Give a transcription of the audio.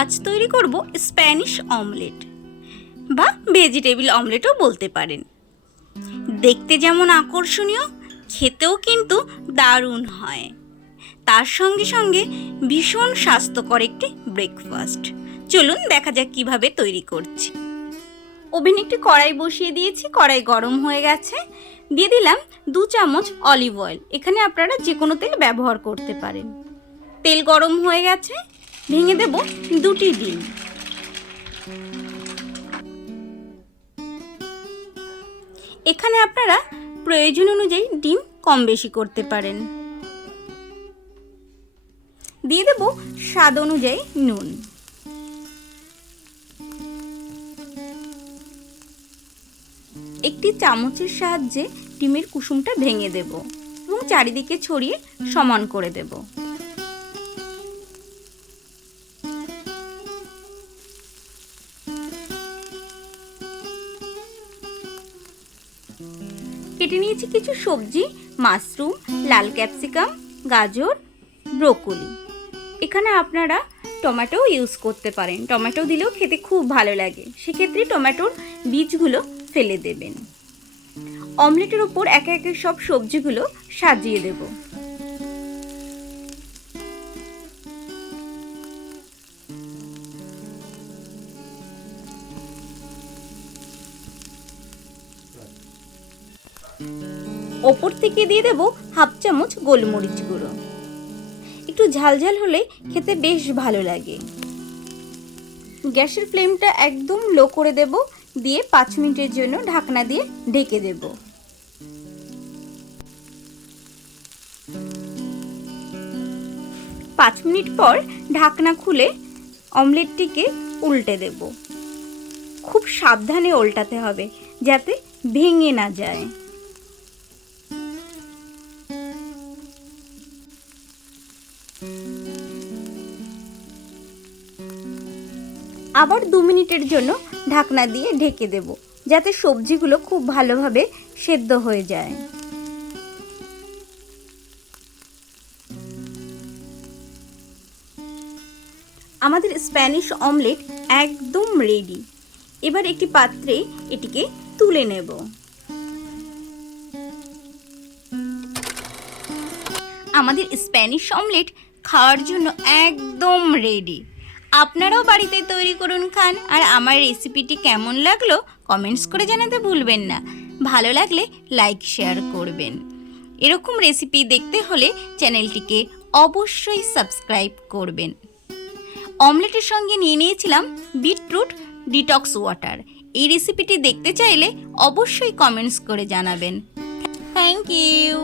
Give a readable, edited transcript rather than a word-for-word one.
আজ তৈরি করব স্প্যানিশ অমলেট বা ভেজিটেবিল অমলেটও বলতে পারেন। দেখতে যেমন আকর্ষণীয়, খেতেও কিন্তু দারুণ হয়। তার সঙ্গে সঙ্গে ভীষণ স্বাস্থ্যকর একটি ব্রেকফাস্ট। চলুন দেখা যাক কিভাবে তৈরি করছি। ওভেনে একটি কড়াই বসিয়ে দিয়েছি, কড়াই গরম হয়ে গেছে। দিয়ে দিলাম 2 চামচ অলিভ অয়েল। এখানে আপনারা যে কোনো তেল ব্যবহার করতে পারেন। তেল গরম হয়ে গেছে, ভেঙে দেব 2টি ডিম। এখানে আপনারা প্রয়োজন অনুযায়ী ডিম কম বেশি করতে পারেন। দিয়ে দেব স্বাদ অনুযায়ী নুন। একটি চামচের সাহায্যে ডিমের কুসুমটা ভেঙে দেব এবং চারিদিকে ছড়িয়ে সমান করে দেব। কেটে নিয়েছি কিছু সবজি, মাশরুম, লাল ক্যাপসিকাম, গাজর, ব্রোকলি। এখানে আপনারা টমেটো ইউজ করতে পারেন, টমেটো দিলেও খেতে খুব ভালো লাগে। সেক্ষেত্রে টমেটোর বীজগুলো ফেলে দেবেন। অমলেটের ওপর একে একে সব সবজিগুলো সাজিয়ে দেব। ওপর থেকে দিয়ে দেব হাফ চামচ গোলমরিচ গুঁড়ো। একটু ঝালঝাল হলে খেতে বেশ ভালো লাগে। গ্যাসের ফ্লেমটা একদম লো করে দেব, দিয়ে 5 মিনিটের জন্য ঢাকনা দিয়ে ঢেকে দেব। পাঁচ মিনিট পর ঢাকনা খুলে অমলেটটিকে উল্টে দেব। খুব সাবধানে উল্টাতে হবে যাতে ভেঙে না যায়। আবার 2 মিনিটের জন্য ঢাকনা দিয়ে ঢেকে দেব, যাতে সবজিগুলো খুব ভালোভাবে সেদ্ধ হয়ে যায়। আমাদের স্প্যানিশ অমলেট একদম রেডি। এবার একটি পাত্রে এটিকে তুলে নেব। আমাদের স্প্যানিশ অমলেট খাওয়ার জন্য একদম রেডি। আপনারাও বাড়িতে তৈরি করুন, খান। আর আমার রেসিপিটি কেমন লাগলো কমেন্টস করে জানাতে ভুলবেন না। ভালো লাগলে লাইক শেয়ার করবেন। এরকম রেসিপি দেখতে হলে চ্যানেলটিকে অবশ্যই সাবস্ক্রাইব করবেন। অমলেটের সঙ্গে নিয়ে নিয়েছিলাম বিটরুট ডিটক্স ওয়াটার। এই রেসিপিটি দেখতে চাইলে অবশ্যই কমেন্টস করে জানাবেন। Thank you.